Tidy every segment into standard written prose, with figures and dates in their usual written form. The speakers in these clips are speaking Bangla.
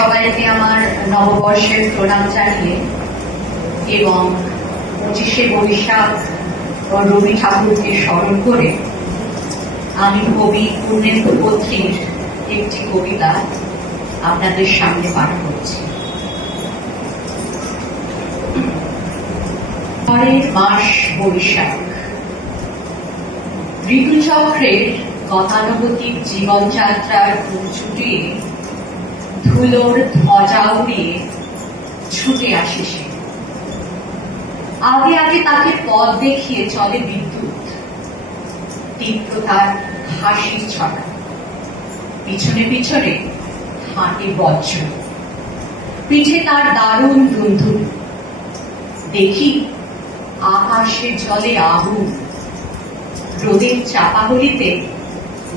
সবাইকে আমার নববর্ষের প্রণাম জানিয়ে এবং 25শে বৈশাখ রবি ঠাকুরকে স্মরণ করে আমি কবি পূর্ণেন্দু পত্রীর একটি কবিতা আপনাদের সামনে পাঠ করছি। পরের মাস বৈশাখ, ঋতুচক্রের গতানুগতিক জীবনযাত্রার ছুটিয়ে ধুলোর ধ্বজা উড়িয়ে ছুটে আসে সে। আগে আগে তাকে পথ দেখিয়ে চলে বিদ্যুৎ, তীব্রতার হাসির ছটা। পিছনে পিছনে হাঁটে বজ্র, পিঠে তার দারুণ দুন্ধু। দেখি আকাশে জলে আগুন, রোদের চাপাগুলিতে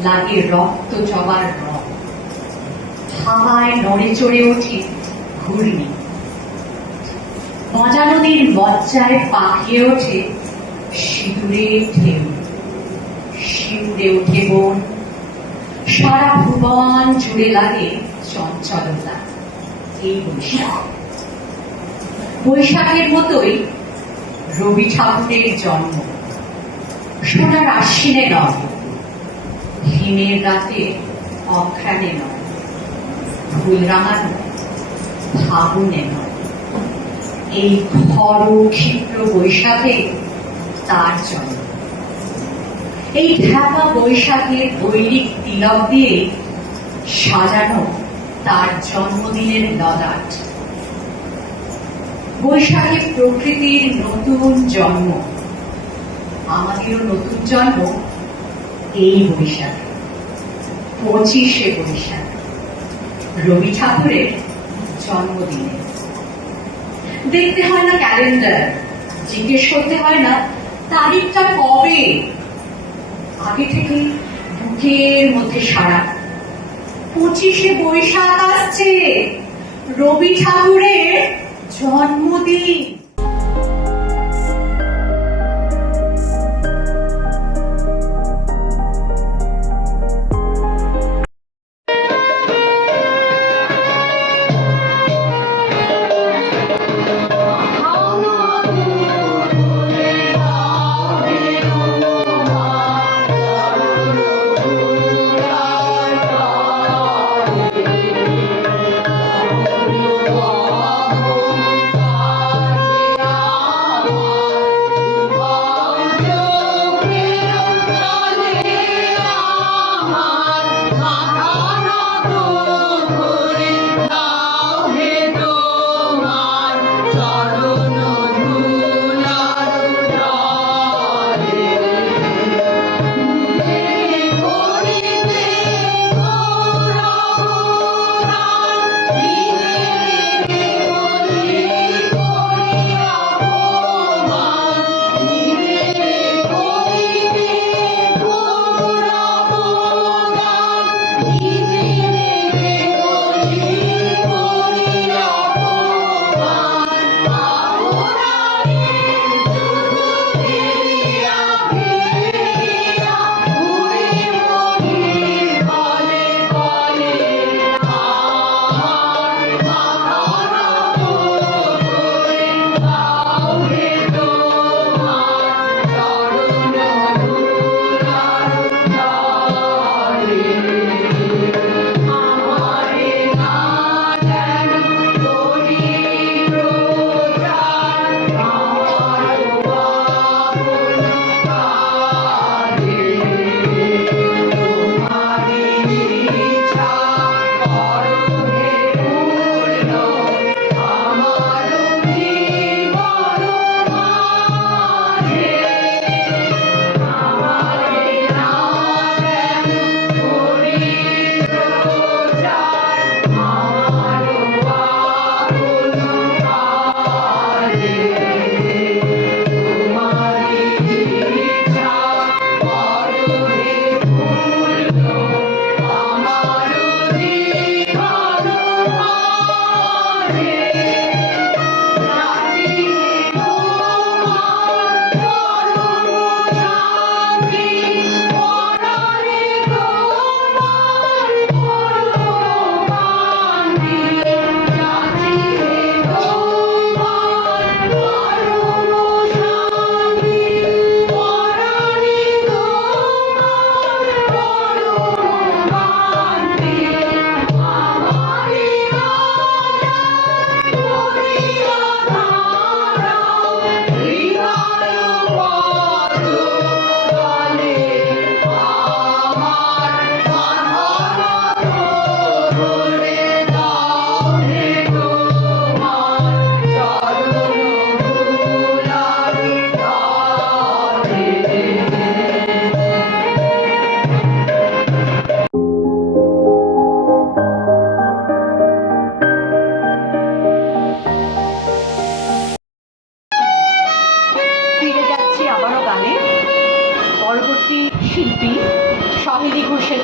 লাগে রক্ত জবার রং। হাওয়ায় নড়ে চড়ে ওঠে ঘূর্ণি, মজা নদীর মজ্জায় পাকিয়ে ওঠে সিঁদুরের ঢেউ। শিউরে ওঠে বন, সারা ভুবন জুড়ে লাগে চঞ্চলতা। এই বৈশাখ, বৈশাখের মতোই রবি ঠাকুরের জন্ম। সোনার আশ্বিনে নয়, হিমের রাতে অঘ্রাণে নয়, ফুল রাঙানো ফাগুনে নয়। এই খর ক্ষিপ্র বৈশাখে তার জন্ম। এই ঢাকা বৈশাখের দৈনিক তিলক দিয়ে সাজানো তার জন্মদিনের ললাট। বৈশাখে প্রকৃতির নতুন জন্ম, আমাদেরও নতুন জন্ম এই বৈশাখে। 25শে বৈশাখ, রবি ঠাকুরের জন্মদিনে। দেখতে হয় না ক্যালেন্ডার, জিজ্ঞেস করতে হয় না তারিখটা কবে। আগে থেকে বুকের মধ্যে সারা 25শে বৈশাখ আসছে, রবি ঠাকুরের জন্মদিন।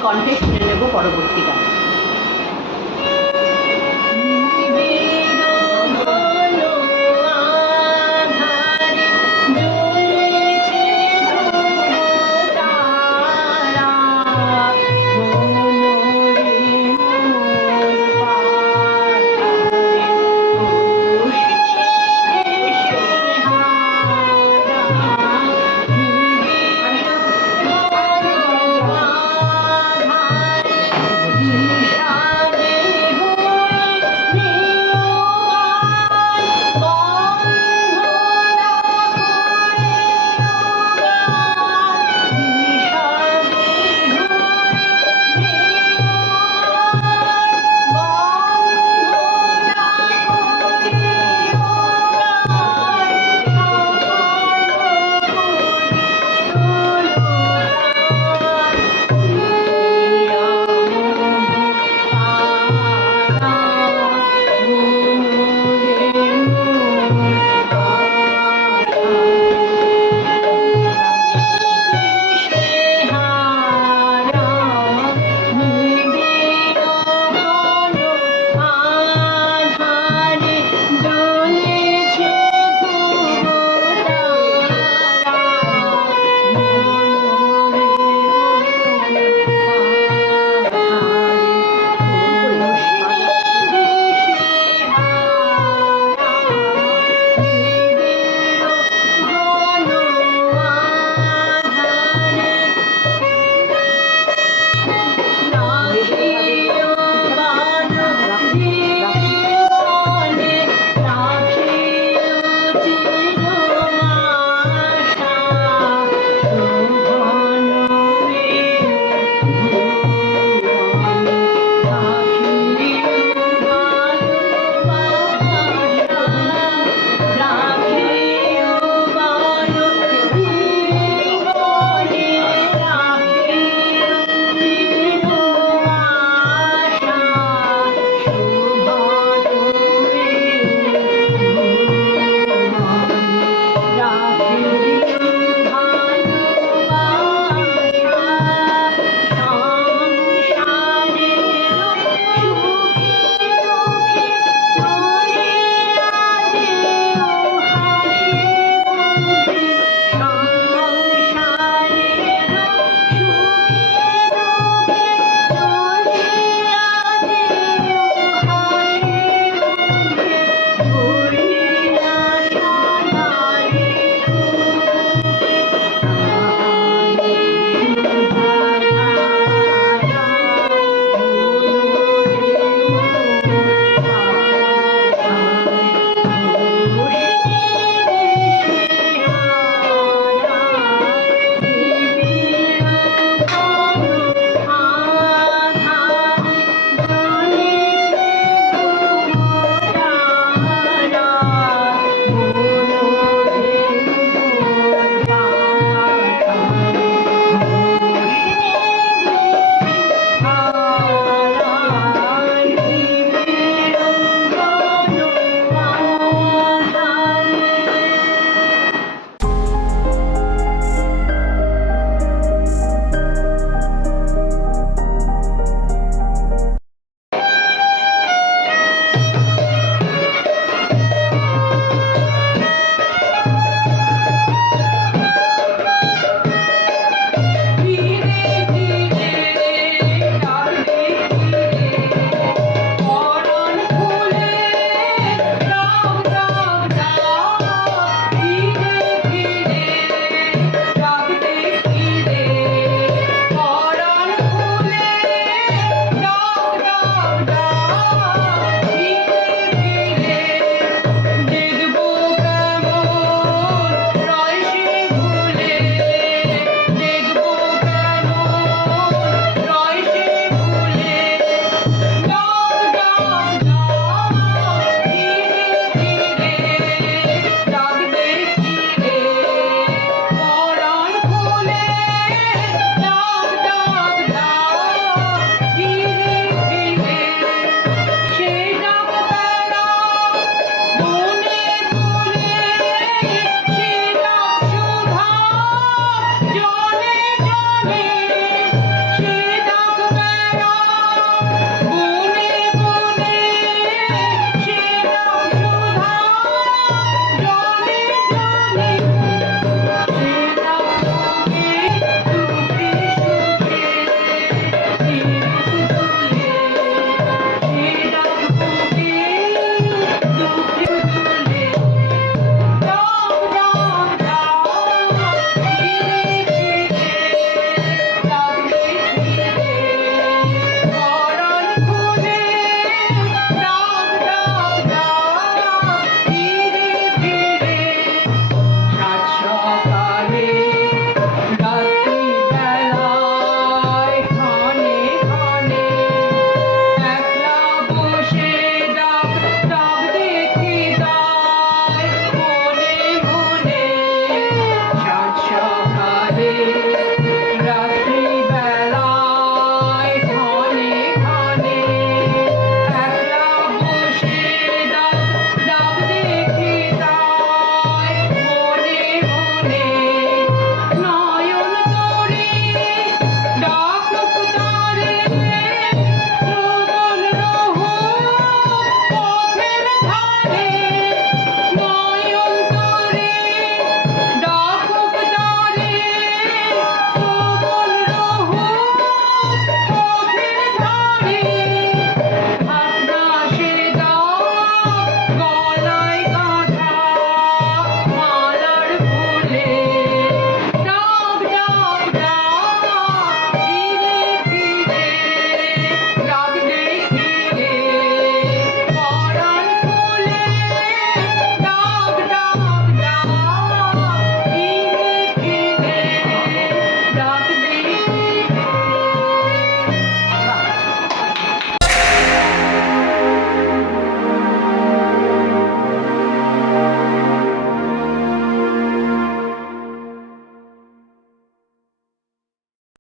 কণ্ঠে শুনে নেব পরবর্তী গান।